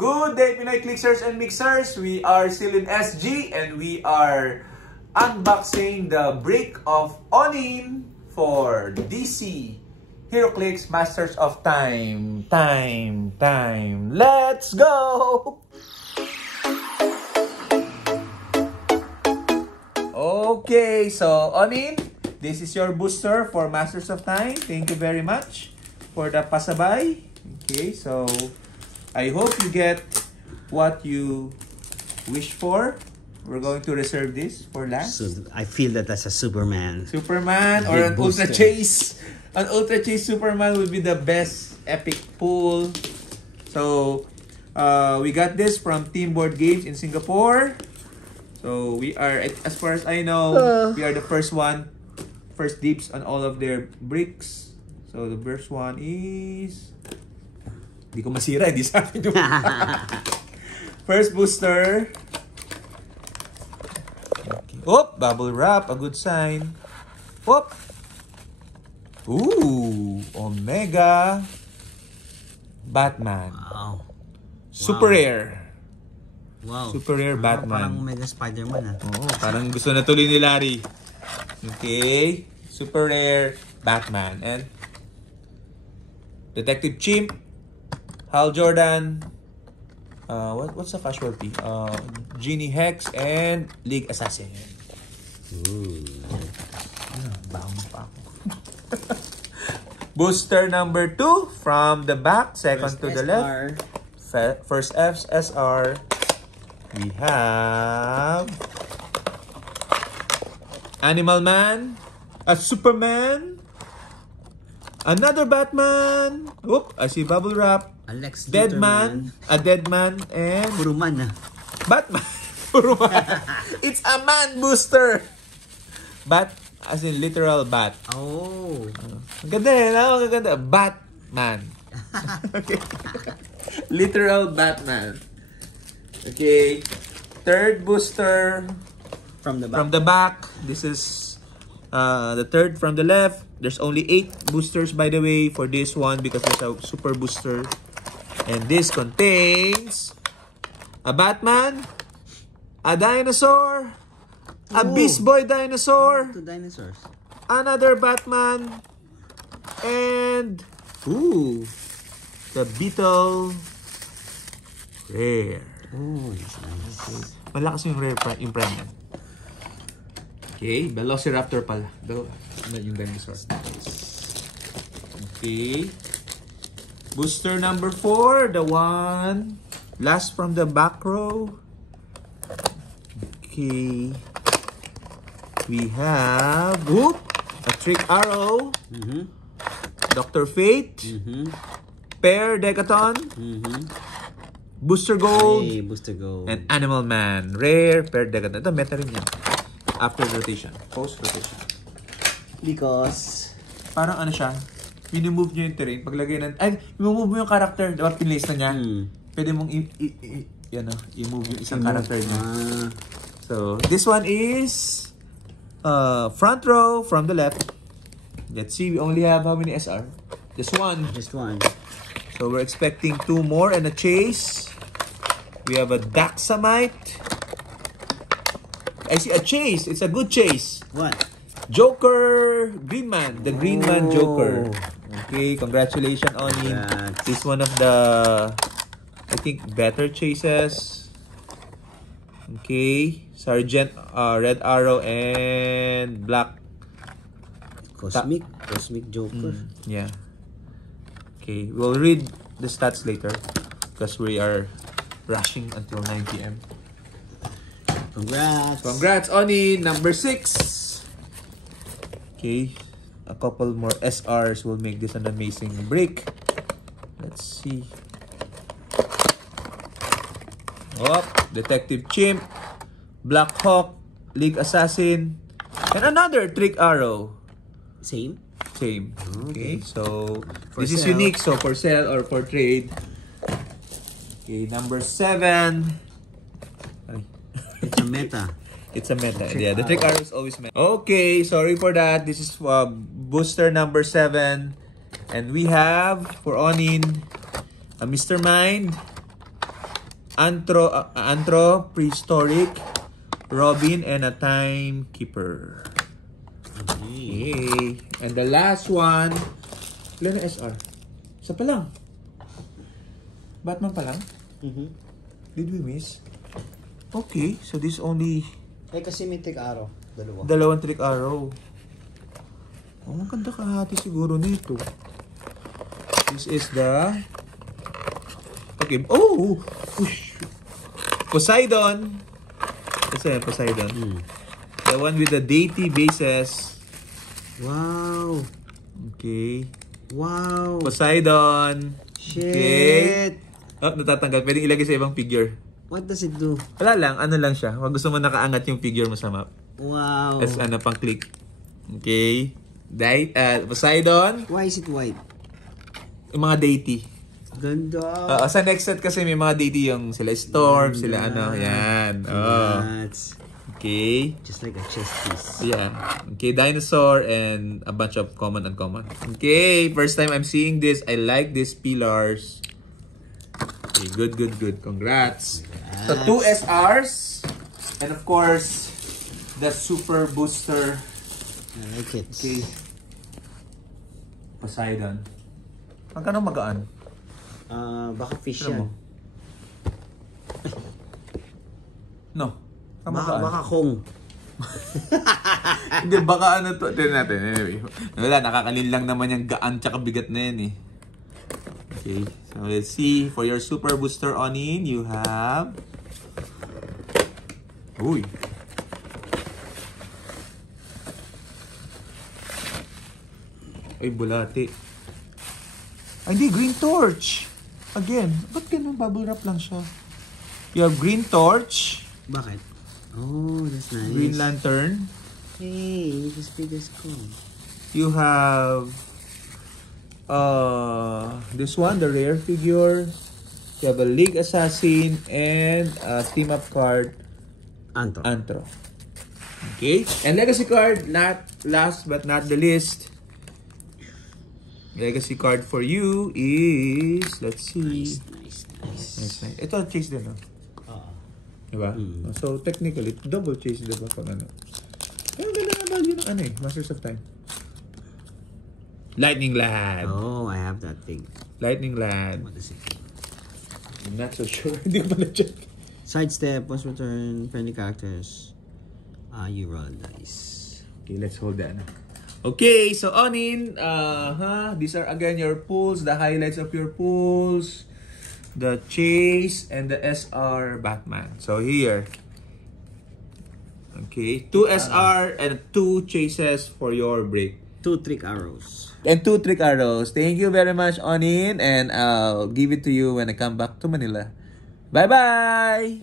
Good day, Pinoy Clicksers and Mixers. We are still in SG and we are unboxing the brick of Onin for DC Heroclix Masters of Time. Let's go! Okay, so Onin, this is your booster for Masters of Time. Thank you very much for the pasabuy. Okay, so I hope you get what you wish for. We're going to reserve this for last. So I feel that that's a Superman. Superman or an booster. Ultra Chase. An Ultra Chase Superman would be the best epic pull. So we got this from Team Board Games in Singapore. So we are, as far as I know, we are the first dibs on all of their bricks. So the first one is... Hindi ko masira, hindi sa akin yung... First booster. Okay. Oh, bubble wrap, a good sign. Oh. Ooh, Omega Batman. Wow. Super rare. Wow. Super rare Batman. Parang Omega Spider-Man Oo, parang gusto na tuloy ni Larry. Okay. Super rare Batman. And Detective Chimp, Hal Jordan, what's the casualty? Genie Hex and League Assassin. Ooh. Baon pa ako. Booster number 2 from the back, second to the left. First SR. We have Animal Man, a Superman, another Batman. Oop, I see bubble wrap. Alex Dead Luthorman. Man, a dead man, and Puruman. Batman. Puruman. It's a man booster. Bat, as in literal bat. Oh. Ang ganda eh, no? Ang ganda. Batman. Okay. Literal Batman. Okay. Third booster From the back. from the back. This is the third from the left. There's only 8 boosters, by the way, for this one because there's a super booster. And this contains a Batman, a dinosaur, a Beast Boy dinosaur, 2 dinosaurs. another Batman, and the Beetle rare. Oh, it's nice. Malakas yung rare imprint. Okay, Velociraptor pala. Yung dinosaur. Okay. Booster number 4, the one last from the back row. Okay. We have a Trick Arrow, Dr. Fate, Pair Decaton, Booster Gold, Hey, Booster Gold. and Animal Man. Rare, Pair Decaton. Ito, meta rin yan. After rotation. Post rotation. Because Parang ano siya, minimove nyo yung terrain. Paglagay ng... Ay, i-move mo yung character. Diba, pinlace na niya? Pwede mong i-move yung isang character niya. So, this one is front row from the left. Let's see, we only have how many SR? Just one. Just one. So, we're expecting 2 more and a chase. We have a Daxamite. I see a chase. It's a good chase. What? Joker Green Man. The Green Man Joker. Okay, congratulations on him. This is one of the, I think, better chases. Okay, Sergeant Red Arrow and Black Cosmic Joker. yeah. Okay, we'll read the stats later because we are rushing until 9 PM. Congrats, Onin, number 6. Okay, a couple more SRs will make this an amazing break. Let's see. Oh, Detective Chimp, Black Hawk, League Assassin, and another Trick Arrow. Same. Okay, so For this is sale. unique, so for sale or for trade. Okay, number 7. It's a meta. It's a meta. Yeah, the Trick Arrow is always meta. Okay, sorry for that. This is booster number 7. And we have, for Onin, a Mr. Mind, Antro, Prehistoric, Robin, and a Timekeeper. Okay. And the last one, ilan na SR? Isa pa lang. Batman pa lang? Did we miss? Okay, so this only... kasi may trick arrow. Dalawang trick arrow. Oh, maganda kahati siguro nito. This is the... Okay. Oh! Poseidon. Kasi Poseidon. The one with the deity bases. Wow. Okay. Wow. Poseidon. Shit. Okay. Oh, natatanggal. Pwedeng ilagay sa ibang figure. What does it do? Wala lang. Ano lang siya. Wag gusto mo nakaangat yung figure mo sa map. Wow. As ano pang click. Okay. Poseidon. Why is it white? Yung mga deity. Ganda. Sa next set kasi may mga deity yung sila Storm, sila ano. Yan. Okay. Just like a chess piece. Yeah. Okay, dinosaur and a bunch of common and uncommon. Okay, first time I'm seeing this. I like these pillars. Okay, good. Congrats. So 2 SRs and of course the super booster. I like it. Okay. Poseidon. Magkano magaan? Baka fish Ano yan. mo? No. Baka kong. Hindi, baka ano to. Tignan natin. Anyway. Wala, nakakalin lang naman yung gaan tsaka bigat na yan eh. Okay. So, let's see. For your super booster Onin, you have... Uy. Ay, bulati. Ay, hindi. Green Torch. Again. Ba't ganun? Bubble wrap lang siya. You have Green Torch. Bakit? Oh, that's nice. Green Lantern. Hey, this big as cool. You have this one, the rare figure. You have a League Assassin and a team up card, Antro. Okay, and legacy card, not last but not the least. Legacy card for you is, let's see. Nice. Ito chase din, no? Diba? So, technically, double chase, diba? Pag ano. Pero ganda na value ng ano eh, Masters of Time. Lightning Lad. Oh, I have that thing. Lightning Lad. What is it? I'm not so sure. Hindi ko pa na-check. Sidestep, once return, friendly characters. You roll dice. Okay, let's hold that. Okay, so Onin, these are again your pulls, the highlights of your pulls. The Chase and the SR Batman. So here. Okay, 2 SR and 2 Chases for your break. 2 trick arrows. And 2 trick arrows. Thank you very much, Onin, and I'll give it to you when I come back to Manila. Bye-bye!